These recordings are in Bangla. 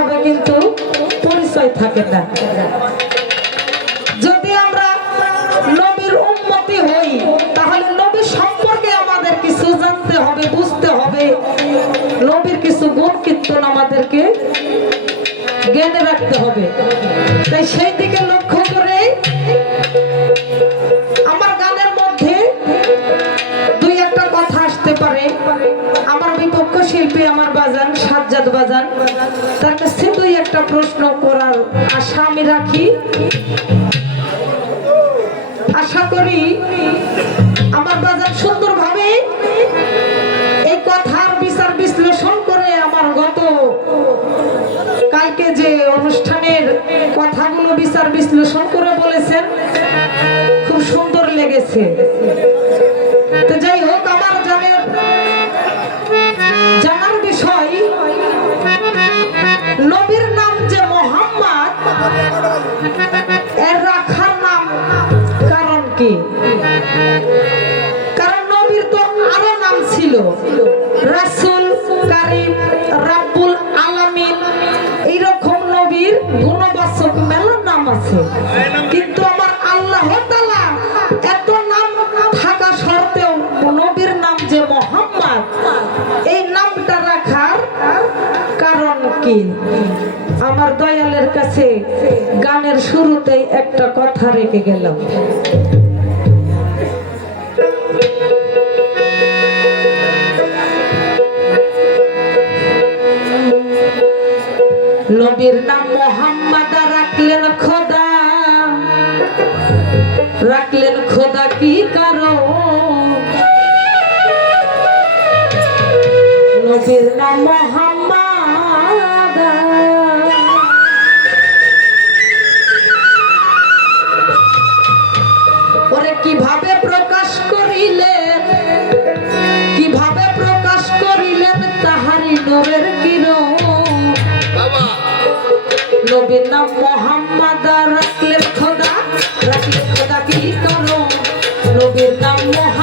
হিসাবে কিন্তু পরিচয় থাকে না। যদি আমরা নবীর উম্মতি হই, তাহলে নবী সম্পর্কে আমাদের কিছু জানতে হবে, বুঝতে হবে। নবীর কিছু গুণ কীর্তন আমাদেরকে জ্ঞানে রাখতে হবে। তাই সেই দিকে লক্ষ্য করে আমার গানের মধ্যে দুই একটা কথা আসতে পারে। আমার বিপক্ষ শিল্পী আমার বাজান, সাজ্জাদ বাজান, তার কাছে আমি রাখি। আশা করি আমার বাজার সুন্দরভাবে এই কথার বিচার বিশ্লেষণ করে আমার গত কালকে যে অনুষ্ঠানের কথাগুলো বিচার বিশ্লেষণ করে বলেছেন, খুব সুন্দর লেগেছে। তো যাই হোক এর রাখার নাম কারণ কি? আমার দয়ালের কাছে গানের শুরুতেই একটা কথা রেখে গেলাম। নবীর নাম মোহাম্মদ, রাখলেন খোদা। রাখলেন খোদা কি কারণ? নবীর নাম মোহাম্মদ নবীর নাম মোহাম্মদ রাখলেন খোদা রাখলেন খোদা কি করো? নবীর নাম মোহাম্মদ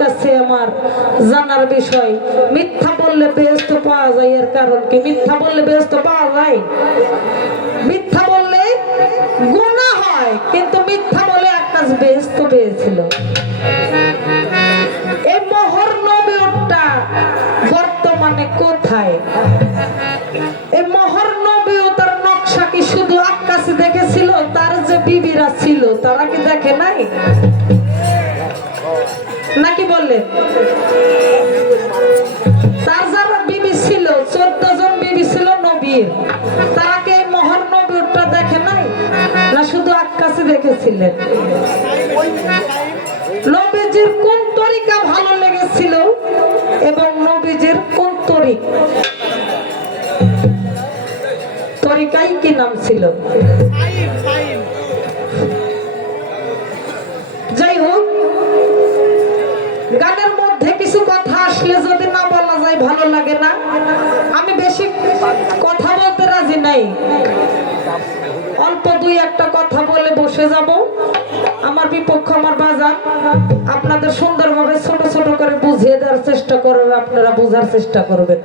কাছে আমার জানার বিষয়, মিথ্যা বললে বেহেস্ত পাওয়া যায় এর কারণ কি? মিথ্যা বললে বেহেস্ত পাওয়া যায়? মিথ্যা বললে গুনাহ হয়, কিন্তু মিথ্যা বলে আকাশ বেহেস্ত পেয়েছিল। এই মোহর বর্তমানে কোথায়? এই তার নকশা কি শুধু আকাশে দেখেছিল? তার যে বিবিরা ছিল, তারা কি দেখে নাই? বললেন তার যারা বিবি ছিল, চোদ্দ জন বিবি ছিল নবীর। তারা কি মোহর নবীরটা দেখে নাই? না শুধু আকাশে দেখেছিলেন? নবীজির কোন তরিকা ভালো লেগেছিল এবং নবীজির কোন তরিক তরিকাই কি নাম ছিল? অল্প দুই একটা কথা বলে বসে যাব। আমার বিপক্ষ, আমার বাজার। আপনাদের সুন্দরভাবে ছোট ছোট করে বুঝিয়ে দেওয়ার চেষ্টা করবে আপনারা বোঝার চেষ্টা করবেন।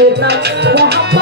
মোহাম্মদ রাখবেন